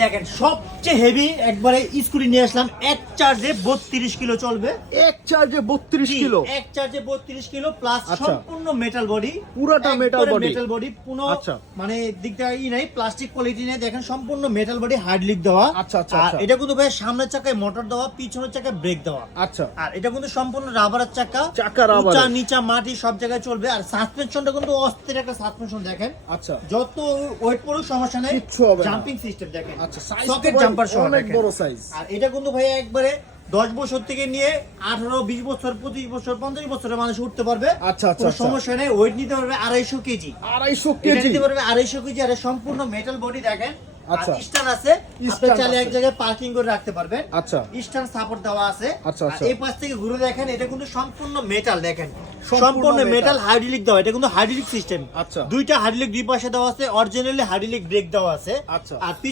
দেখেন সবচেয়ে হেভি একবারে স্কুটি নিয়ে আসলাম, এক চার্জে 32 কিলো চলবে। এক চার্জে 32 কিলো, এক চার্জে 32 কিলো প্লাস আচ্ছা। সম্পূর্ণ মেটাল বডি, পুরাটা মেটাল বডি, মেটাল বডি পুরো, আচ্ছা। মানে দিকটা নাই, প্লাস্টিক কোয়ালিটি নেই, দেখেন সম্পূর্ণ মেটাল বডি, হাইড্রোলিক দেওয়া। আচ্ছা আচ্ছা আর আচ্ছা এটা কিন্তু ভাই সামনের চাকায় মোটর দেওয়া, পিছনের চাকায় ব্রেক দেওয়া। আচ্ছা, আর এটা কিন্তু সম্পূর্ণ রাবারের চাকা, চাকা রাবারের। উঁচা নিচা মাটি সব জায়গায় চলবে। আর সাসপেনশনটা কিন্তু অস্থির একটা সাসপেনশন, দেখেন আচ্ছা, যত ওয়েট পড়ুক সমস্যা নেই, কিচ্ছু হবে না। জাম্পিং সিস্টেম দেখেন, আচ্ছা, সাইজ সকেট জাম্পার সহ অনেক দেখেন। বড় সাইজ। আর এটা কিন্তু ভাই একবারে 10 বছর থেকে নিয়ে 18 20 বছর 25 বছর 50 বছরের মানুষ উঠতে পারবে। আচ্ছা আচ্ছা কোনো আচ্ছা। সমস্যা নেই, ওয়েট নিতে পারবে 250 কেজি, 250 এটা কেজি। নিতে পারবে 250 কেজি। আর সম্পূর্ণ মেটাল বডি দেখেন, আচ্ছা। স্ট্যান্ড আছে, আপনি স্ট্যান্ড চাইলে এক আছে। জায়গায় পার্কিং করে রাখতে পারবেন। আচ্ছা, স্ট্যান্ড সাপোর্ট দেওয়া আছে। আচ্ছা, আর আচ্ছা। এই পাশ থেকে ঘুরে দেখেন, এটা কিন্তু সম্পূর্ণ মেটাল, দেখেন সম্পূর্ণ সম্পূর্ণ metal। মেটাল হাইড্রোলিক দেওয়া, এটা কিন্তু হাইড্রোলিক সিস্টেম। আচ্ছা। দুইটা হাইড্রোলিক দুই পাশে দেওয়া আছে, অরিজিনালি হাইড্রোলিক ব্রেক দেওয়া আছে। আচ্ছা। আর পিছনে